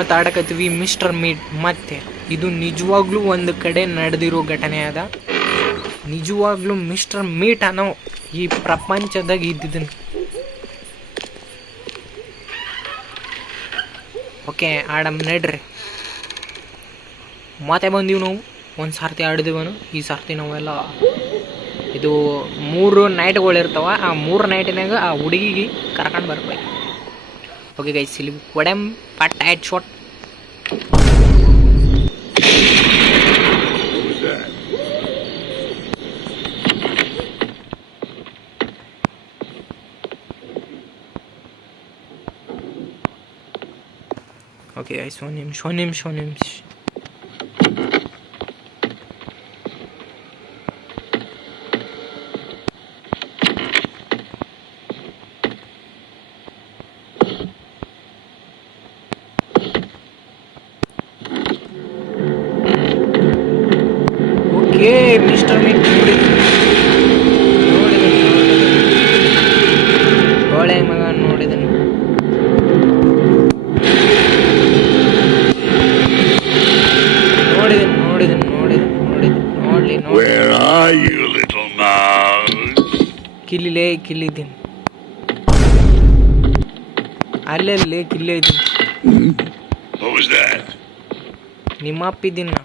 ಮಾತಾಡಕತ್ತೀವಿ mister meet. ಮತ್ತೆ ಇದು ನಿಜವಾಗ್ಲೂ ಒಂದು ಕಡೆ ನಡೆದಿರೋ ಘಟನೆ ಅದ. ನಿಜವಾಗ್ಲೂ ಮಿಸ್ಟರ್ ಮೀಟ್ ಅನ್ನೋ ಈ ಪ್ರಪಂಚದಾಗ ಇದ್ದಿದ್ದನು. ಓಕೆ ಆಡಮ್ ನಡ್ರಿ. ಮತ್ತೆ ಬಂದೀವಿ ನಾವು. ಒಂದು ಸರ್ತಿ ಆಡಿದೀವನು. ಈ ಸರ್ತಿ ನಾವೆಲ್ಲ ಇದು 3 ನೈಟ್ಗಳು ಇರ್ತಾವ. ಆ 3 ನೈಟಿನಾಗ ಆ ಹುಡುಗಿಗೆ ಕರ್ಕೊಂಡು ಬರ್ಬೇಕು. ಓಕೆ ಗೈಸ್, ಇಲ್ಲಿ ಒಡೆಮ್ ಪಟ್ ಹೆಡ್ ಶಾಟ್. ಓಕೆ ಗೈಸ್, ಒಂದು ನಿಮಿಷ. ಮಿಸ್ಟರ್ ಮೀಟ್ ಒಳ್ಳೆ ಮಗ ನೋಡಿದನು. ಕಿಲ್ಲಿದ್ದೀನಿ ಅಲ್ಲೇ ಕಿಲ್ಲೇ ಇದ್ದೀನಿ. ನಿಮ್ಮ ಅಪ್ಪಿದ್ದೀನಿ ನಾ.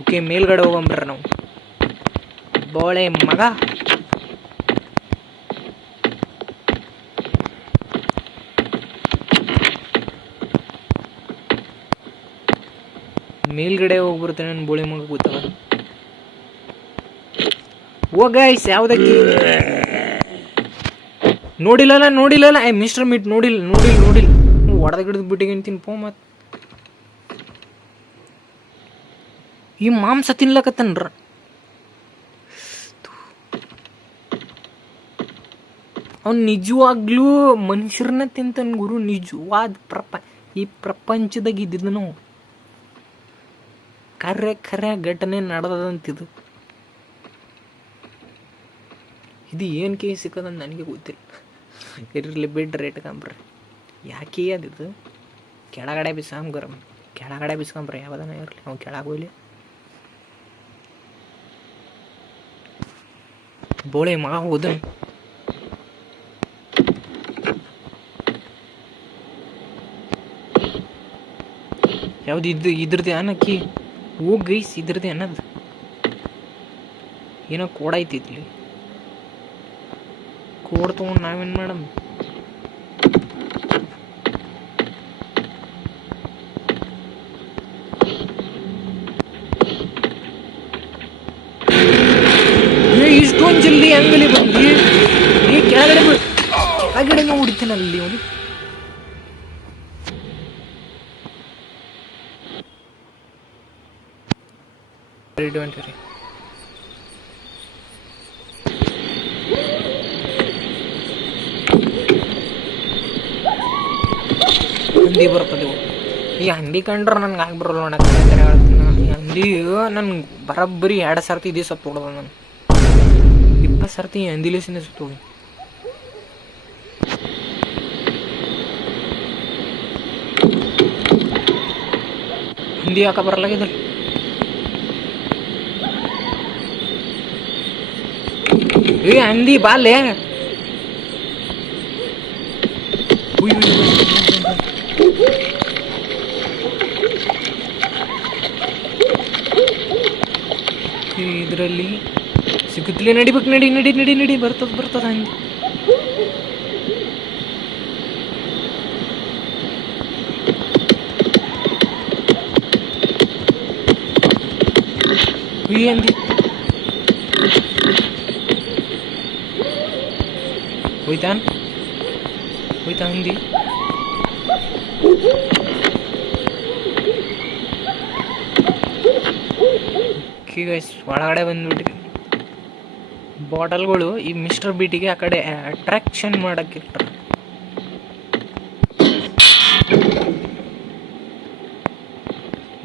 ಓಕೆ, ಮೇಲ್ಗಡೆ ಹೋಗಂಬ್ರ ನಾವು. ಬೋಳೆ ಮಗ ಮೇಲ್ಗಡೆ ಹೋಗ್ಬಿಡ್ತೇನೆ. ನನ್ನ ಬೋಳೆ ಮಗ ಗೊತ್ತವ. ಓ ಗೈಸ್, ಯಾವುದಕ್ಕೆ ನೋಡಿಲ್ಲ. ಮಿಸ್ಟರ್ ಮೀಟ್ ನೋಡಿಲ್ಲ. ಹೊಡೆದ ಗಿಡದ ಬಿಟ್ಟಿಗೆಂತೀನಿ ಪೋ. ಮತ್ತೆ ಈ ಮಾಂಸ ತಿನ್ಲಕತ್ತನ್ರ. ಅವ್ನು ನಿಜವಾಗ್ಲೂ ಮನುಷ್ಯರನ್ನ ತಿಂತನ್ ಗುರು. ನಿಜವಾದ ಈ ಪ್ರಪಂಚದಾಗ ಇದ್ದಿದ್ದನು ಖರೆ ಘಟನೆ ನಡೆದಂತಿದು. ಇದು ಏನು ಕೇಸ್ ಸಿಕ್ಕದಂತ ನನಗೆ ಗೊತ್ತಿಲ್ಲ. ಇರಲಿ ಬಿಡ್ರಿ, ಇಟ್ಕೊಂಬ್ರಿ. ಯಾಕೆ ಅದಿದು ಕೆಳಗಡೆ ಬಿಸ್ಕೊಂಬ್ರಿ. ಯಾವ್ದಾನ ಇರಲಿ, ಅವ್ನು ಕೆಳಗೆ ಹೋಗ್ಲಿ. ಬೋಳೆ ಮಗ ಹೋದನು. ಯಾವ್ದು ಇದ್ರದ್ದು ಅನ್ನಕ್ಕಿ. ಹೋಗಿ ಗೈಸ್, ಇದ್ರದ್ದು ಅನ್ನೋದು ಏನೋ ಕೋಡ್ ಐತಿದ್ಲಿ. ಕೋಡ್ ತೊಗೊಂಡು ನಾವೇನು ಮಾಡಮ್? ಇಷ್ಟೊಂದು ಜಲ್ದಿ ಅಂಗಲಿ ಬಂದು ಈ ಕೆಳಗಡೆ ಹೊಡಿತೀನಲ್ಲಿ ಅವನು. ಹಂದಿ ಬರ್ತದೆ. ಈ ಹಂದಿ ಕಂಡ್ರೆ ನನ್ಗೆ ಆಗ್ಬರಲ್ಲ ನೋಡಕ್ಕೆ. ಹೇಳ್ತೀನಿ, ಈ ಹಂದಿ ನನ್ಗೆ ಬರೋಬ್ಬರಿ 2 ಸರ್ತಿ ಇದೇ ಸತ್ತು ಹೊಡ್ದ. ನಾನು 20 ಸರ್ತಿ ಹಂದಿಲೇಸಿಂದ ಸತ್ತು ಹೋಗಿ. ಹಂದಿ ಯಾಕೆ ಬರಲಾಗಿದ್ದಲ್ಲಿ? ಏ ಹಂದಿ ಬಾಲೆ. ಇದರಲ್ಲಿ ಸಿಗುತ್ತಲೇ. ನಡಿಬೇಕು, ನಡಿ. ಬರ್ತದ ಹಂಗೆ. ಹಂದಿ ಹೋಯ್ತಾ ಹಂದಿ. ಒಳಗಡೆ ಬಂದ್ಬಿಟ್ರಿ. ಬಾಟಲ್ಗಳು ಈ ಮಿಸ್ಟರ್ ಬೀಟಿಗೆ ಆ ಕಡೆ ಅಟ್ರಾಕ್ಷನ್ ಮಾಡಕ್ಕಿಟ್ರ.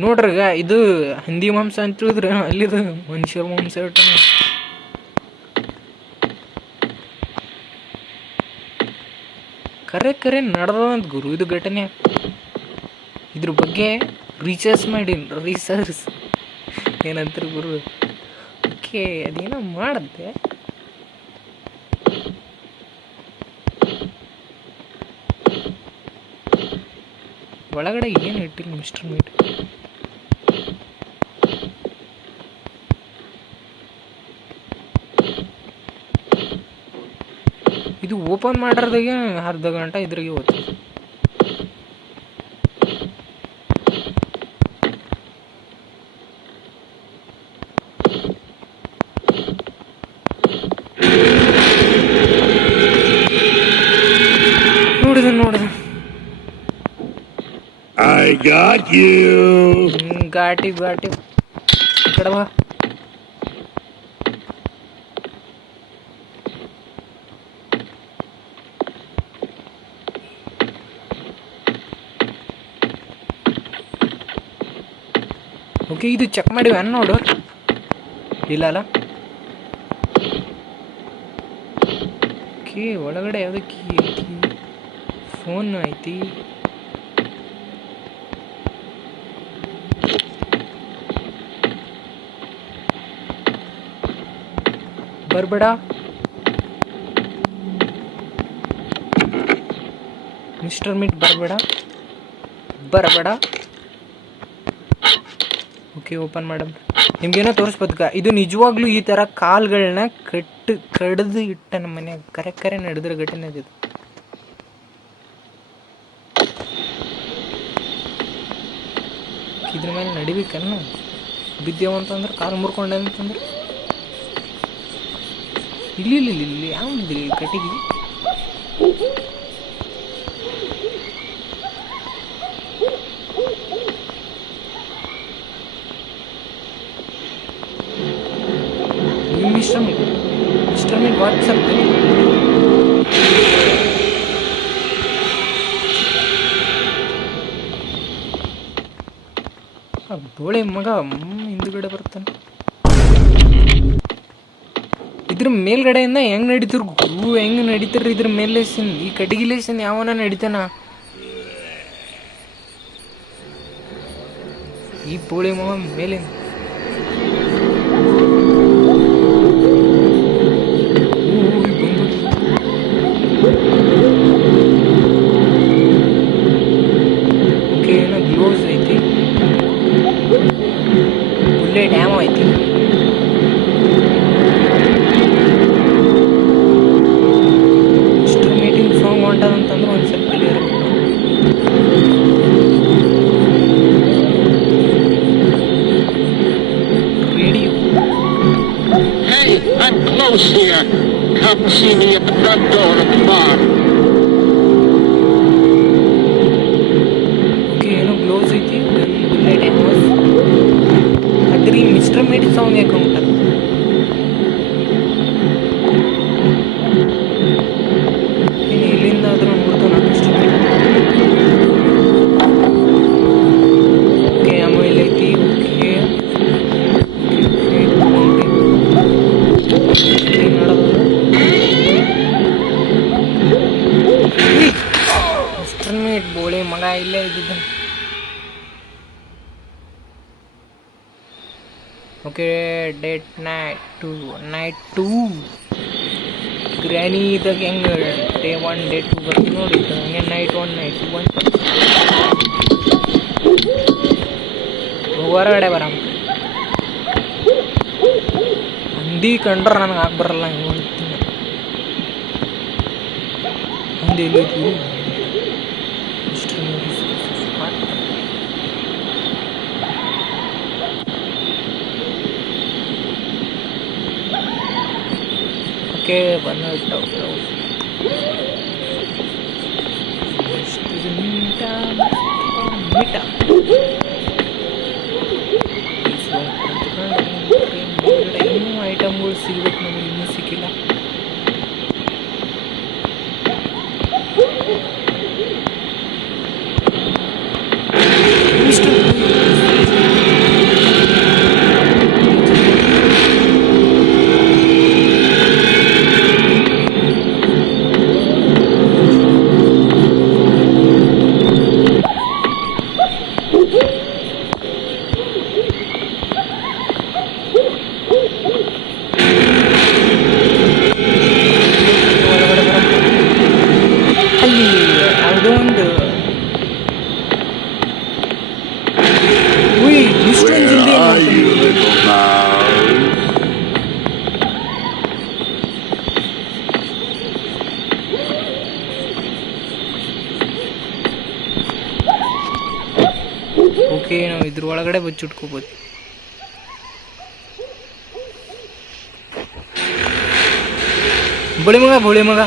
ನೋಡ್ರಿಗ, ಇದು ಹಂದಿ ಮಾಂಸ ಅಂತ ಹೇಳಿದ್ರೆ ಅಲ್ಲಿದು ಮನುಷ್ಯರ ಮಾಂಸ ಇಟ್ಟ. ಕರೆ ಕರೆ ನಡೆದಂತ ಗುರು ಇದು ಘಟನೆ. ಇದ್ರ ಬಗ್ಗೆ ರಿಸರ್ಚ್ ಮಾಡೀನಿ. ರಿಸರ್ಚ್ ಏನಂತಾರೆ ಗುರು? ಓಕೆ, ಅದೇನೋ ಮಾಡಿದೆ. ಒಳಗಡೆ ಏನು ಇಟ್ಟಿಲ್ಲ ಮಿಸ್ಟರ್ ಮೀಟ್. ಇದು ಓಪನ್ ಮಾಡಿದಾಗ ಅರ್ಧ ಗಂಟೆ ಇದ್ರಿಗೆ ಹೋಗ್ತದೆ. ನೋಡಿದ I got you. ಘಾಟಿ ಕಡವ. ಓಕೆ, ಇದು ಚೆಕ್ ಮಾಡಿವ ನೋಡು. ಇಲ್ಲ ಅಲ್ಲ. ಓಕೆ, ಒಳಗಡೆ ಯಾವುದೋ ಕೀ ಐತಿ, ಫೋನ್ ಐತಿ. ಬರಬೇಡ ಮಿಸ್ಟರ್ ಮೀಟ್, ಬರಬೇಡ. ಓಕೆ, ಓಪನ್ ಮಾಡಮ್. ನಿಮ್ಗೇನೋ ತೋರಿಸ್ಬೋದಕ್ಕ. ಇದು ನಿಜವಾಗ್ಲೂ ಈ ಥರ ಕಾಲ್ಗಳನ್ನ ಕಡ್ದು ಇಟ್ಟ ನಮ್ಮ ಮನ್ಯಾಗ ಕರೆ ನಡೆದ್ರೆ ಘಟನೆ ಅದು. ಇದ್ರ ಮೇಲೆ ನಡಿಬೇಕನ್ನ ಬಿದ್ದೇವಂತಂದ್ರೆ ಕಾಲು ಮುರ್ಕೊಂಡೆ ಅಂತಂದ್ರೆ ಇಲ್ಲಿ ಯಾವ್ದು ಕಟ್ಟಿಗೆ? ಮಿಸ್ಟರ್ ಮೀಟ್ ವಾಟ್ಸಪ್ ಬೋಳೆ ಮಗ ಹಿಂದುಗಡೆ ಬರ್ತಾನೆ. ಇದ್ರ ಮೇಲ್ಗಡೆಯಿಂದ ಹೆಂಗ್ ನಡೀತಿರ್ ಗುರು? ಹೆಂಗ್ ನಡೀತಿರ್ರಿ ಇದ್ರ ಮೇಲೇಸಿನ್? ಈ ಕಟ್ಟಿಗಿಲೇಸಿನ್ ಯಾವನ ನಡೀತಾನ? ಈ ಬೋಳೆ ಮಗ ಮೇಲೆ ಗ್ಲೋಸ್ ಐತಿ, ಬುಲೆಟ್ ಡ್ಯಾಮ್ ಐತಿ. ಮಿಸ್ಟರ್ ಮೀಟಿಂಗ್ ಸಾಂಗ್ ಹೊಂಟದಂತಂದ್ರೆ ಒಂದು ಸ್ವಲ್ಪ clear radio. Hey, I'm close here. Come see me at the front door of the bar. Glows ಐತಿ, ಬುಲೆಟ್ ಆ್ಯಮೋಸ್. ಅದ್ರಿ ಮಿಸ್ಟರ್ ಮೀಟ್ ಸಾಂಗ್ ಯಾಕೆ ಉಂಟ? ಇನ್ನು ಎಲ್ಲಿಂದ ಆದ್ರೂ ನೋಡ್ತು ನಾನು ಮಿಸ್ಟರ್ ಮೀಟ್. ಓಕೆ, ಆಮೇಲೆ ಐತಿ. ಓಕೆ, ಮಿಸ್ಟರ್ ಮೀಟ್ ಬೋಳೆ ಮಗ ಇಲ್ಲೇ ಇದ್ದಿದ್ದ. ಓಕೆ, ನೈಟ್ 2 ಗ್ರ್ಯಾನಿ ಇದ್ದಾಗ ಹೆಂಗೆ ಡೇ 1 ಡೇ 2 ಬರ್ತೀವಿ ನೋಡಿ, ಹಂಗೆ ನೈಟ್ 1 ನೈಟ್ 2 ಹೊರಗಡೆ ಬರಮ್ಮ. ಹಂದಿ ಕಂಡ್ರೆ ನನಗೆ ಹಾಕಿ ಬರಲ್ಲ. ಹಂಗೆ ಹೋಗ್ತೀನಿ ಹಂದಿ ಎಲ್ಲೋಯ್ತು. ಓಕೆ, ಬಂದ್ಬಿಟ್ಟು ಮೀಟ ಇನ್ನೂ ಐಟಮ್ಗಳು ಸಿಗ್ಬೇಕು ನಮಗೆ, ಇನ್ನೂ ಸಿಕ್ಕಿಲ್ಲ. ಓಕೆ, ನಾವು ಇದ್ರ ಒಳಗಡೆ ಬಚ್ಚಿಟ್ಕೋಬೋದು. ಬೋಳಿ ಮಗ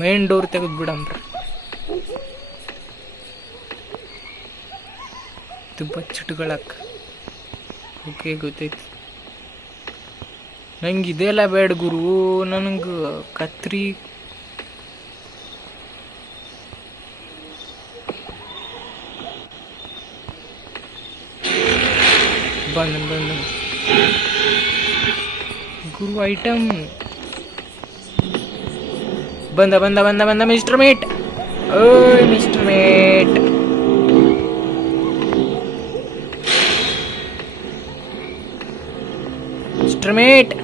ಮೇನ್ ಡೋರ್ ತೆಗೆದು ಬಿಡಂಬ್ರ. ಇದು ಬಚ್ಚಿಟ್ಕೊಳಕ್. ಓಕೆ, ಗೊತ್ತೈತಿ. ನಂಗೆ ಇದೆಲ್ಲ ಬೇಡ ಗುರು, ನನಗೆ ಕತ್ರಿ ಬಂದ ಗುರು. ಐಟಮ್ ಬಂದ ಮಿಸ್ಟರ್ ಮೇಟ್. ಓಯ್ ಮಿಸ್ಟರ್ ಮೇಟ್, ಮಿಸ್ಟರ್ ಮೇಟ್.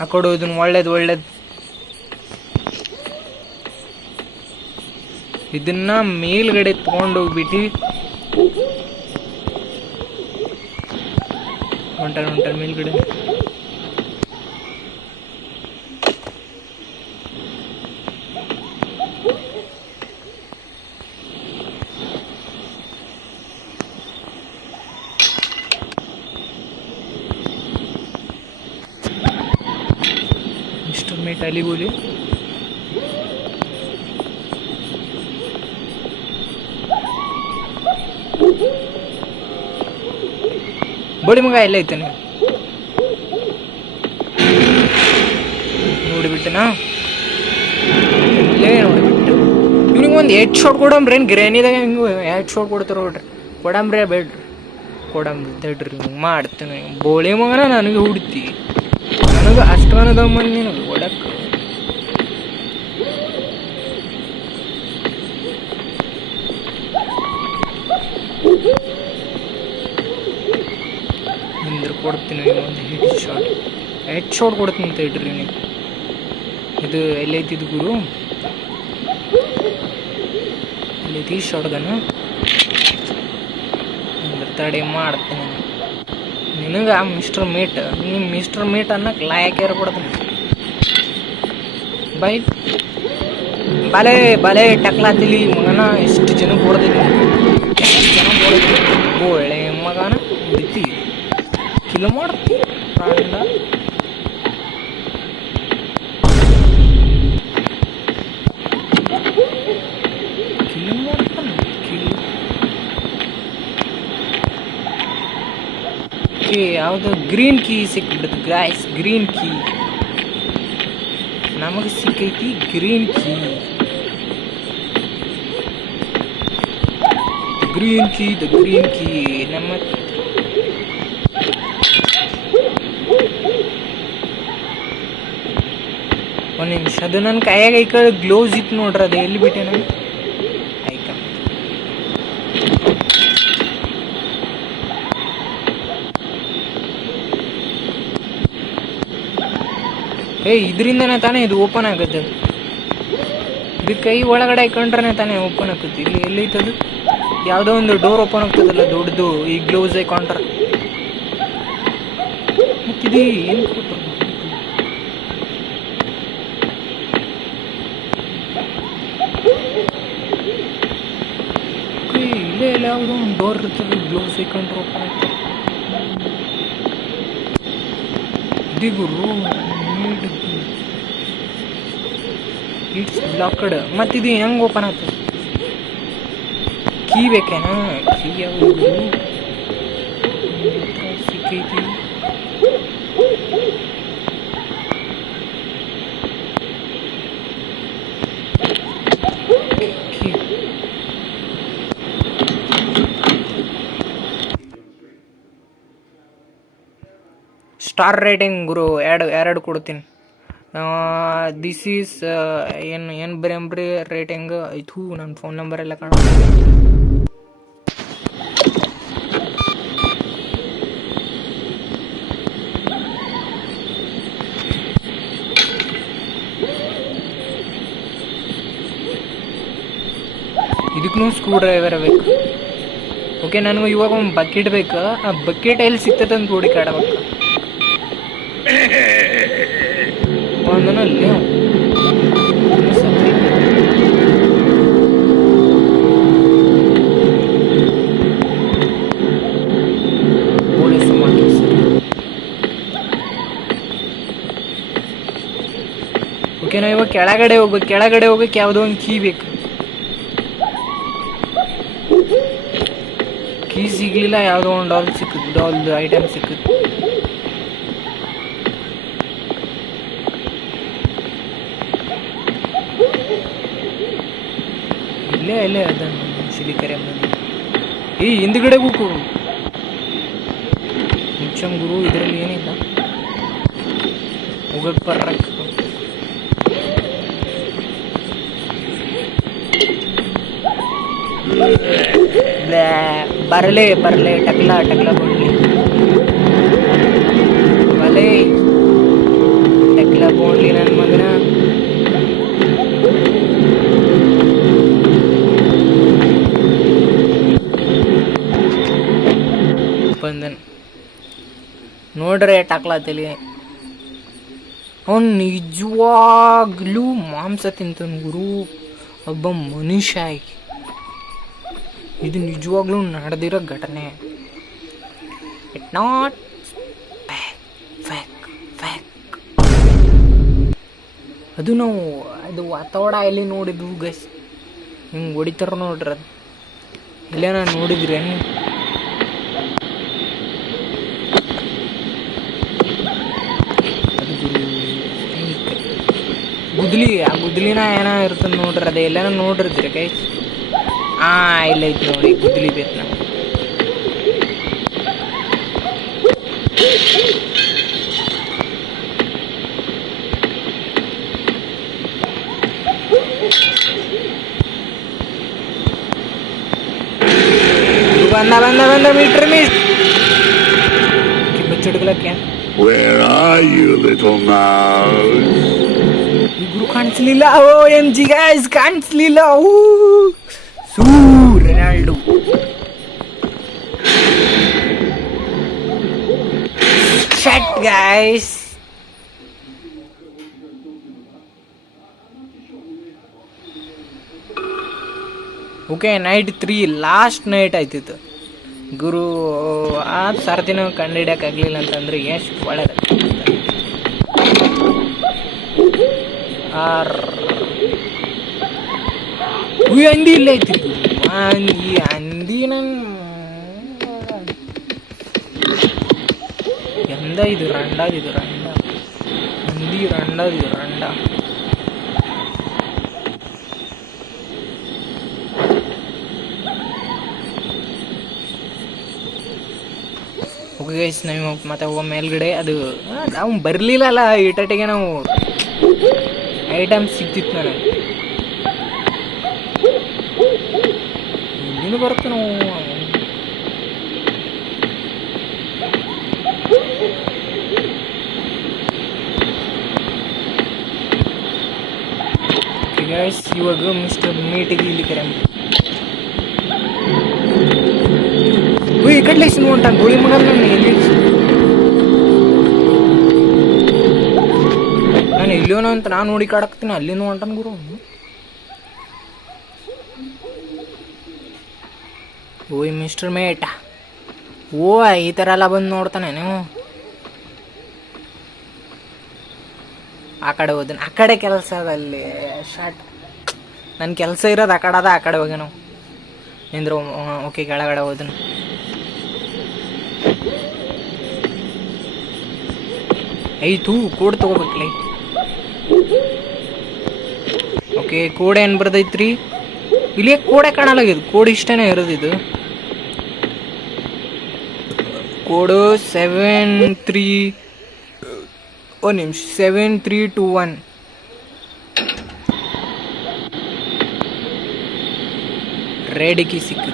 ಹಾಕೊಡೋದು ಒಳ್ಳೇದು. ಇದನ್ನ ಮೇಲ್ಗಡೆ ತಗೊಂಡೋಗ್ಬಿಟ್ಟು ಹೊಂಟ ಮೇಲ್ಗಡೆ. ಮಿಸ್ಟರ್ ಮೇಟ್ ಅಲ್ಲಿ ಬೋಲಿ. ಬೋಳಿ ಮಗ ಎಲ್ಲ ಐತಾನೆ ನೋಡಿಬಿಟ್ಟನಾ. ಇಲ್ಲೇ ನೋಡಿಬಿಟ್ಟು ಇವ್ನಿಗೆ ಒಂದು ಹೆಡ್ ಶಾಟ್ ಕೊಡಂಬ್ರಿ. ಏನು ಗ್ರೇನಿದಾಗ ಹಿಂಗೆ ಹೆಡ್ ಶಾಟ್ ಕೊಡ್ತಾರ ನೋಡ್ರಿ. ಕೊಡಂಬ್ರಿ ಬೇಡ್ರಿ, ಕೊಡಂಬ್ರಿ ತಡ್ರಿ ಮಾಡ್ತೇನೆ. ಬೋಳಿ ಮಗನ ನನಗೆ ಹುಡ್ತಿ, ನನಗೆ ಅಷ್ಟೊಂದು ಮಂದಿ ನನಗೆ ಕೊಡಕ್ಕೆ. ಕೊಡ್ತೀನಿ ಒಂದು ಹೆಡ್ ಶಾಟ್ ಕೊಡ್ತೀನಿ ಅಂತ ಹೇಳ್ರಿ ನೀವು. ಇದು ಎಲ್ಲೈತಿದ್ದು ಗುರು, ಎಲ್ಲೈತಿ ಶಾರ್ಟ್ ಗನ್. ತಡೆ ಮಾಡ್ತೀನಿ ನಿನಗೆ. ಮಿಸ್ಟರ್ ಮೇಟ್, ನೀನು ಮಿಸ್ಟರ್ ಮೇಟ್ ಅನ್ನಕ್ಕೆ ಲಾಯಕ್ ಕೊಡ್ತೀನಿ. ಬೈ ಬಾಲೆ ಟಕ್ಲಾತಿಲಿ ಮಗನ. ಎಷ್ಟು ಜನ ಕೊಡ್ತೀನಿ, ಒಳ್ಳೆ ಮಗನ ಹೊಡಿತಿ, ಕಿಲ್ ಮಾಡ್ತಿ ಪ್ರಾಣ. ಕಿಲ್ ಮಾಡ್ತಾನೆ ಕಿಲ್. ಯಾವುದು ಗ್ರೀನ್ ಕೀ ಸಿಕ್ಬಿಡುತ್ತೆ ಗಾಯ್ಸ್. ಗ್ರೀನ್ ಕೀ ನಮಗೆ ಸಿಕ್ಕೈತಿ. Green key the green key ನಮ್ಮ ಒಂದು ನಿಮಿಷ. ಅದು ನನ್ನ ಕೈಯಾಗ ಈ ಕಡೆ ಗ್ಲೌಸ್ ಇತ್ತು ನೋಡ್ರಿ, ಅದು ಎಲ್ಲಿ ಬಿಟ್ಟೆ ನಾನು. ಆಯ್ಕ ಇದರಿಂದನೇ ತಾನೇ ಇದು ಓಪನ್ ಆಗುತ್ತೆ. ಇದು ಕೈ ಒಳಗಡೆ ಹಾಕೊಂಡ್ರೆ ತಾನೇ ಓಪನ್ ಆಗುತ್ತೆ. ಇಲ್ಲಿ ಎಲ್ಲೈತದು, ಯಾವುದೋ ಒಂದು ಡೋರ್ ಓಪನ್ ಆಗ್ತದಲ್ಲ ದೊಡ್ಡದು, ಈ ಗ್ಲೌಸ್ ಹಾಕೊಂಡ್ರೆ. ಮತ್ತಿದು ಏನು ಕೊಟ್ಟರು? ಇಲ್ಲೇ ಎಲ್ಲ ಯಾವುದೋ ಒಂದು ಡೋರ್ ಇರ್ತದೆ, ಗ್ಲೌಸ್ ಹಾಕೊಂಡ್ರೆ ಓಪನ್ ಆಗ್ತದೆ. ಗುರು ಇಟ್ಸ್ ಬ್ಲಾಕ್ಡ್. ಮತ್ತಿದು ಹೆಂಗೆ ಓಪನ್ ಆಗ್ತದೆ? ಕೀ ಬೇಕೇನ? ಕೀ ಯಾವುದು ಸಿಕ್ಕೈತಿ? ಸ್ಟಾರ್ ರೇಟಿಂಗ್ ಗುರು ಎರಡು ಕೊಡ್ತೀನಿ. ದಿಸ್ ಈಸ್ ಏನು ಬರೀ ರೇಟಿಂಗ್. ಇದು ನನ್ನ ಫೋನ್ ನಂಬರ್ ಎಲ್ಲ ಕಾಣ. ಇದಕ್ಕೂ ಸ್ಕ್ರೂ ಡ್ರೈವರ್ ಬೇಕು. ಓಕೆ, ನನಗೆ ಇವಾಗ ಒಂದು ಬಕೆಟ್ ಬೇಕು. ಆ ಬಕೆಟ್ ಎಲ್ಲಿ ಸಿಗ್ತದೆ ಅಂತ ಹುಡುಕಾಡ್ಬೇಕು. ಒಂದನಲ್ಲಿ ಪೊಲೀಸ್ ಮಾಡಿ. ಓಕೆ, ನಾವು ಇವಾಗ ಕೆಳಗಡೆ ಹೋಗ್ಬೇಕು. ಕೆಳಗಡೆ ಹೋಗಕ್ಕೆ ಯಾವುದೋ ಒಂದು ಕೀ ಬೇಕು. ಕೀ ಸಿಗ್ಲಿಲ್ಲ, ಯಾವುದೋ ಒಂದು ಡಾಲ್ ಸಿಕ್ಕುತ್ತೆ. ಡಾಲ್ದು ಐಟಮ್ ಸಿಕ್ಕುತ್ತೆ. ಇಲ್ಲೇ ಅದನ್ನು ಶಿಲಿಕರೆ ಈ ಹಿಂದ್ಗಡೆ ಹೋಗು ಮುಚ್ಚಂ ಗುರು. ಇದರಲ್ಲಿ ಏನಿಲ್ಲ, ಹೋಗಕ್ಕೆ ಬರ್ರಕ್ಕೆ. ಬರಲೇ ಟಕ್ಲ ಬೋಡ್ಲಿ ಬಲೆ ಟಕ್ಲ ಬೋಡ್ಲಿ ನನ್ನ ಮಗನ. ಬಂದನ್ ನೋಡ್ರೆ ಟಕ್ಲಾತಲಿ. ಅವನು ನಿಜವಾಗ್ಲೂ ಮಾಂಸ ತಿಂತಾನ ಗುರು, ಒಬ್ಬ ಮನುಷ್ಯ. ಇದು ನಿಜವಾಗ್ಲೂ ನಡೆದಿರೋ ಘಟನೆ. It not fake. ಅದು ನಾವು ಅದು ವಾತಾವರಣ ಎಲ್ಲಿ ನೋಡಿದ್ವು ಗೈಸ್, ಹಿಂಗೆ ಹೊಡಿತಾರ ನೋಡ್ರಿ. ಅದು ಇಲ್ಲೇ ನಾನು ನೋಡಿದ್ರಿ ಗುದ್ಲಿ. ಆ ಗುದ್ಲಿನ ಏನೋ ಇರ್ತದೆ ನೋಡ್ರಿ. ಅದೇ ಎಲ್ಲಾನ ನೋಡಿರ್ತೀರಿ ಗೈಸ್. ಇಲ್ಲ ಐತಿ ನೋಡಿ, ಗುದ್ಲಿ ಬೇಕು ನಾವು. ಬಂದ ಮೀಟರ್ ಬಚ್ಚಿಡ್ಲಕ್ಕೆ. Where are you, little mouse? ಇಬ್ರು ಕಾಣಿಸ್ಲಿಲ್ಲ. OMG ಗೈಸ್, ಕಾಣಿಸ್ಲಿಲ್ಲ. Ronaldo shut guys. Okay, night 3 last night ಆಯ್ತಿತ್ತು ಗುರು. ಆ ಸರ್ತಿನ ಕಂಡು ಹಿಡಿಯೋಕ್ಕಾಗಲಿಲ್ಲ ಅಂತಂದ್ರೆ ಎಷ್ಟು ಒಳ್ಳೆಯದು. ಹಂದಿ ಇಲ್ಲ ಐತಿ. ಹಂದಿನ ಎಂದ ಇದು ರಂಡ ಹಂದಿ ರಂಡ. ಓಕೆ ಗೈಸ್, ನಾವು ಮತ್ತೆ ಹೋಗೋ ಮೇಲ್ಗಡೆ. ಅದು ನಾವು ಬರಲಿಲ್ಲಲ್ಲ ಈಟಟಿಗೆ. ನಾವು ಐಟಮ್ ಸಿಕ್ತಿತ್ತು ನನಗೆ. ಇಲ್ಲಿನೂ ಬರುತ್ತೆ ನಾವು. ಗೈಸ್, ಇವಾಗ ಮಿಸ್ಟರ್ ಮೀಟಿಗೆ ಇಲ್ಲಿ ಕರೆ ಈ ಕಡ್ಲೆ ಉಂಟಾನ ಗೋಳಿ ಮಗ. ನಾನು ಇಲ್ಲಿಯೋನ ಅಂತ ನಾನು ನೋಡಿ ಕಾಡಕ್ತೀನಿ. ಅಲ್ಲಿನೂ ಹೊಂಟಾನ ಗುರು. ಓಯ್ ಮಿಸ್ಟರ್ ಮೇಟ, ಈ ಥರ ಎಲ್ಲ ಬಂದು ನೋಡ್ತಾನೆ ನೀವು. ಆ ಕಡೆ ಹೋದನು. ಆ ಕಡೆ ಕೆಲಸ ಅದಲ್ಲಿ ಶಾರ್ಟ್. ನನ್ನ ಕೆಲಸ ಇರೋದು ಆ ಕಡೆ ಅದ. ಆ ಕಡೆ ಹೋಗಿ ನಾವು ನಿಂದ್ರು. ಓಕೆ, ಕೆಳಗಡೆ ಹೋದನು. ಐತು ಕೋಡ್ ತಗೋಬೇಕಲ್ಲ. ಓಕೆ, ಕೋಡ್ ಏನು ಬರ್ದೈತ್ರಿ ಇಲ್ಲಿ? ಕೋಡೆ ಕಾಣಲಾಗಿದ್ದು. ಕೋಡ್ ಇಷ್ಟನೇ ಇರೋದು. ಇದು ಕೋಡು 73 ಒಂದು ನಿಮಿಷ 7321. ರೆಡ್ ಕೀ ಸಿಕ್ಕು.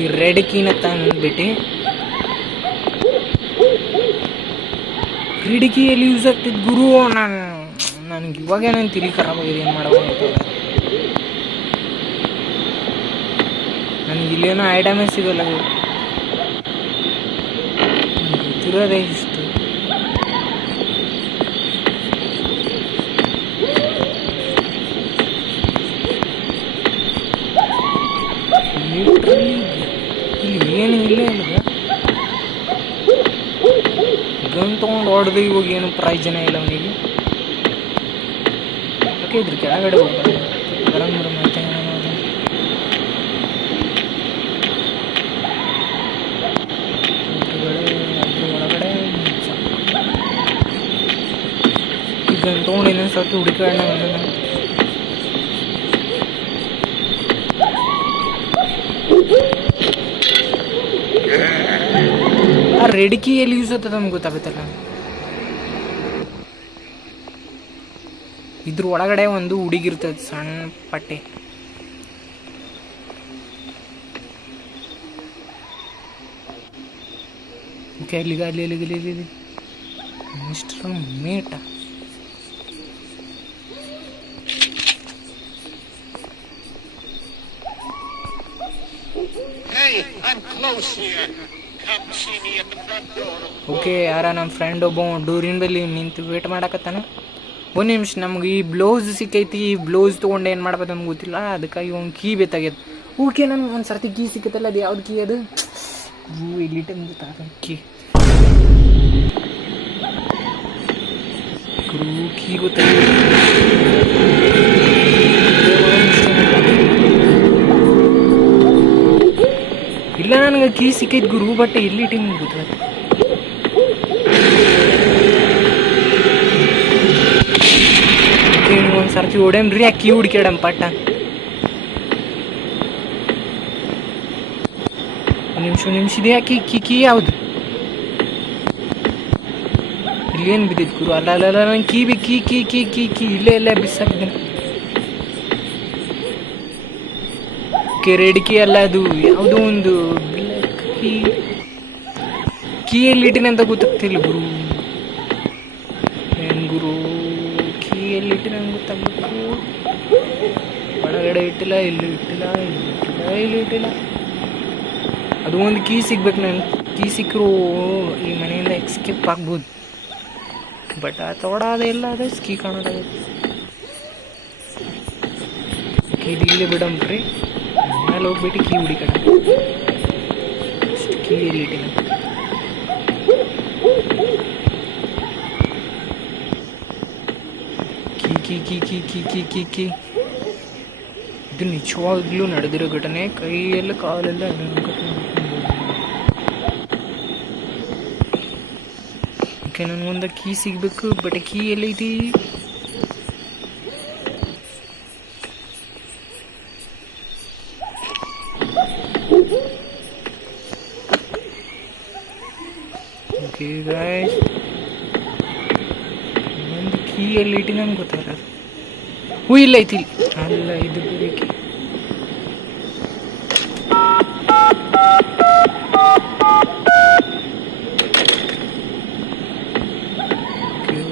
ಈ ರೆಡ್ ಕೀನ ತಂದ್ಬಿಟ್ಟು ಕಿಡಿಕಿಯಲ್ಲಿ ಯೂಸ್ ಆಗ್ತಿದ್ದು ಗುರು. ನನಗೆ ಇವಾಗ ನಾನು ತಿಳಿ ಖರಾಬಾಗಿದೆ, ಏನು ಮಾಡಬೇಕು ಅಂತ. ನನಗೆ ಇಲ್ಲೇನೋ ಐಟಮೇ ಸಿಗೋಲ್ಲ, ಗೊತ್ತಿರೋದೇ ಇಷ್ಟು. ಇಲ್ಲಿ ಏನು ಇಲ್ಲ ಇಲ್ಲ ಗನ್ ತೊಗೊಂಡು ಹೊಡೆದು ಇವಾಗ ಏನು ಪ್ರಯೋಜನ ಇಲ್ಲ ಅವನಿಗೆ. ಯಾಕೆ ಇದ್ರ ಕೆಳಗಡೆ ಹೋಗ್ಬಾರ್ದು, ಬರಂಬರ ಮತ್ತೆ ಅದ್ರ ಒಳಗಡೆ ಈ ಗನ್ ತೊಗೊಂಡು ಇನ್ನೊಂದು ಸ್ವಲ್ಪ ಹುಡುಕಾಡೋಣ. ಆ ರೆಡ್ ಕೀ ಎಲ್ಲಿ ಯೂಸ್ ಆಗ್ತದೆ ನಮ್ಗೆ ಗೊತ್ತಾಗುತ್ತಲ್ಲ. ಇದ್ರ ಒಳಗಡೆ ಒಂದು ಹುಡುಗಿರ್ತದೆ ಸಣ್ಣ ಪಟ್ಟೆ. ಓಕೆ ಅಲ್ಲಿ mister Mete. Hey, I'm close here. Come see me at the front door. Okay, ಯಾರ ನಮ್ಮ ಫ್ರೆಂಡ್ ಒಬ್ಬ ಡೋರಿನ ಬಲ್ಲಿ ನಿಂತು ವೇಟ್ ಮಾಡಕತ್ತಾನ. ಒಂದು ನಿಮಿಷ, ನಮ್ಗೆ ಈ ಬ್ಲೌಸ್ ಸಿಕ್ಕೈತಿ. ಈ ಬ್ಲೌಸ್ ತೊಗೊಂಡು ಏನು ಮಾಡ್ಬೇಕು ನಮ್ಗೆ ಗೊತ್ತಿಲ್ಲ, ಅದಕ್ಕಾಗಿ ಒಂದು ಕೀ ಬೇಕಾಗ್ಯದ. ಓಕೆ, ನನ್ಗೆ ಒಂದು ಸರ್ತಿ ಕೀ ಸಿಕ್ಕತ್ತಲ್ಲ, ಅದು ಯಾವ್ದು ಕೀ ಅದು? ಇಲ್ಲಿ ಕೀ ಕೀ ಗೊತ್ತಾಗ. ಇಲ್ಲ, ನನಗೆ ಕೀ ಸಿಕ್ಕೈತೆ ಗುರು, ಬಟ್ ಎಲ್ಲಿ ಟೀಮ್ ಗೊತ್ತಾಗ. ಒಂದು ಸರ್ತಿ ಹೊಡೆಮ್ರಿ, ಆ ಕೀ ಹುಡ್ಕ್ಯಾಡಮ್ ಪಟ್ಟ. ನಿಮಿಷ ಇದೆ. ಕೀ ಕೀ ಯಾವುದು? ಇಲ್ಲೇನು ಬಿದ್ದಿದ್ದು ಗುರು? ಅಲ್ಲ ನಂಗೆ key B key key key key key ಇಲ್ಲೇ ಬಿಸಾಕಿದ್ದೇನೆ. ರೆಡ್ ಕೀ ಅಲ್ಲ, ಅದು ಯಾವುದೋ ಒಂದು ಕೀ ಎಲ್ಲಿ ಇಟ್ಟಿನ ಅಂತ ಗೊತ್ತಾಗ್ತಿಲ್ಲ ಗುರು. ಏನು ಗುರು, ಕೀ ಎಲ್ಲಿ ಇಟ್ಟಿನ ಗೊತ್ತಾಗಬೇಕು. ಒಳಗಡೆ ಇಟ್ಟಿಲ್ಲ, ಇಲ್ಲಿ ಇಟ್ಟಿಲ್ಲ. ಅದು ಒಂದು ಕೀ ಸಿಗ್ಬೇಕು. ನನಗೆ ಕೀ ಸಿಕ್ಕರು ಈ ಮನೆಯಿಂದ ಎಕ್ಸ್ಕೇಪ್ ಆಗ್ಬೋದು, ಬಟ್ ಆ ತೊಡೋದೇ ಇಲ್ಲ, ಅದೇ ಕೀ ಕಾಣೋದಾಗೈತೆ. ಇದು ಇಲ್ಲೇ ಬಿಡಮ್ರಿ, ಮೇಲೆ ಹೋಗ್ಬಿಟ್ಟು ಕೀ ಹುಡಿಕಡ. ಕೀ ಎಲ್ಲಿ ಇಟ್ಟಿಲ್ಲ. ಕೀ ಇದು ನಿಜವಾಗ್ಲೂ ನಡೆದಿರೋ ಘಟನೆ. ಕೈಯೆಲ್ಲ ಕಾಲೆಲ್ಲ ಓಕೆ, ನನಗೊಂದು ಕೀ ಸಿಗ್ಬೇಕು, ಬಟ್ ಕೀ ಎಲ್ಲೈತಿ? ಓಕೆ ಗಾಯ್ಸ್, ಒಂದು ಕೀ ಎಲ್ಲಿ ಇಟ್ಟು ನಮ್ಗೆ ಗೊತ್ತಾಗಲ್ಲ. ಇಲ್ಲ ಐತಿ, ಅಲ್ಲ ಇದು ಬೇರೆ.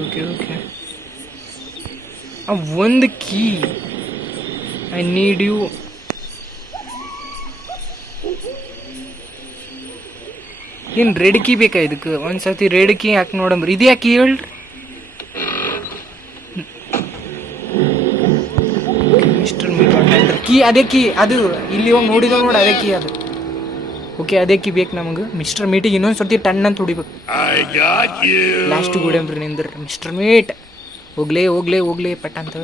ಓಕೆ ಒಂದು ಕೀ ಐ ನೀಡ್ ಯು. ಏನು ರೆಡ್ ಕೀ ಬೇಕಾ ಇದಕ್ಕೆ? ಒಂದು ಸರ್ತಿ ರೆಡ್ ಕೀ ಹಾಕಿ ನೋಡಂಬ್ರಿ. ಇದು ಯಾಕೆ ಹೇಳ್ರಿ? ಮಿಸ್ಟರ್ ಮೀಟ್ ಕೀ, ಅದೇ ಕೀ ಅದು ಇಲ್ಲಿ ಹೋಗಿ ನೋಡಿದವ ನೋಡಿ, ಅದೇ ಕೀ ಅದು. ಓಕೆ, ಅದೇ ಕೀ ಬೇಕು ನಮಗೆ. ಮಿಸ್ಟರ್ ಮೀಟಿಗೆ ಇನ್ನೊಂದು ಸರ್ತಿ ಟನ್ ಅಂತ ಹೊಡಿಬೇಕು. ಲಾಸ್ಟಿಗೆ ಹೊಡೆಂಬ್ರಿ ನಿಂದ್ರಿ ಮಿಸ್ಟರ್ ಮೀಟ್. ಹೋಗ್ಲೇ ಪಟ್ಟ ಅಂತ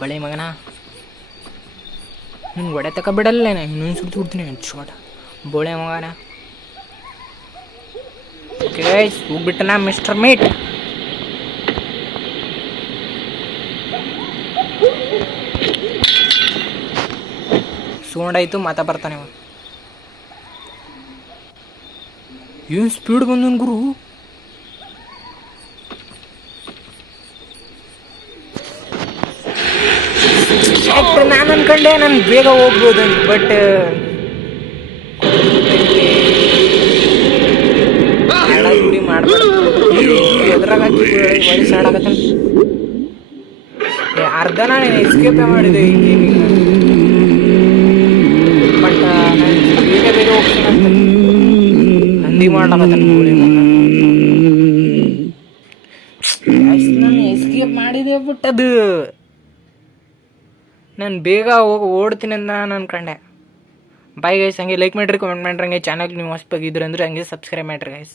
ಬಳೆ ಮಗನ. ನಿಮ್ಗೆ ಹೊಡೆ ತಕ ಬಿಡಲ್ಲ, ಇನ್ನೊಂದು ಸರ್ತಿ ಹುಡ್ತೀನಿ ಶಾರ್ಟ್ ಬೋಳೆ ಮಗನ. ಓಕೆ ಗೈಸ್, ಹೋಗ್ಬಿಟ್ಟನ ಮಿಸ್ಟರ್ ಮೀಟ್. ಸೌಂಡಾಯ್ತು, ಮಾತಾ ಬರ್ತಾನೆ. ಏನು ಸ್ಪೀಡ್ ಬಂದನ್ ಗುರು. ನಾನು ಅನ್ಕೊಂಡೆ ನಾನು ಬೇಗ ಹೋಗ್ಬೋದಂತ, ಬಟ್ ರೂಢಿ ಮಾಡ್ಬಾರ್ದು. ಹೊಳ್ಳಿ ಸ್ಟಾರ್ಟ್ ಆಗತ್ತಾನ. ಅರ್ಧ ನಾನು ಎಸ್ಕೇಪ್ ಮಾಡಿದೆ ಈ ಗೇಮಿಂಗ್, ಬಟ್ ನಾನು ಬೇಗ ಬೇಗ ಹೋಗ್ತೀನಿ ಅಂತ ನಂದಿ ಮಾಡ್ಲಾಕತ್ತಾನ. ನಾನು ಎಸ್ಕೇಪ್ ಮಾಡಿದೆ ಬಟ್ ಅದು ನಾನು ಬೇಗ ಹೋಗಿ ಓಡ್ತೀನಿ ಅಂತ ನಾನು ಅನ್ಕೊಂಡೆ. ಬಾಯ್ ಗೈಸ್, ಹಂಗೆ ಲೈಕ್ ಮಾಡಿರಿ, ಕಮೆಂಟ್ ಮಾಡಿರಿ, ಹಂಗೆ ಚಾನಲ್ ನೀವು ಹೊಸಬಾಗಿದ್ರೆ ಅಂದ್ರೆ ಹಂಗೆ ಸಬ್ಸ್ಕ್ರೈಬ್ ಮಾಡಿರಿ ಗೈಸ್.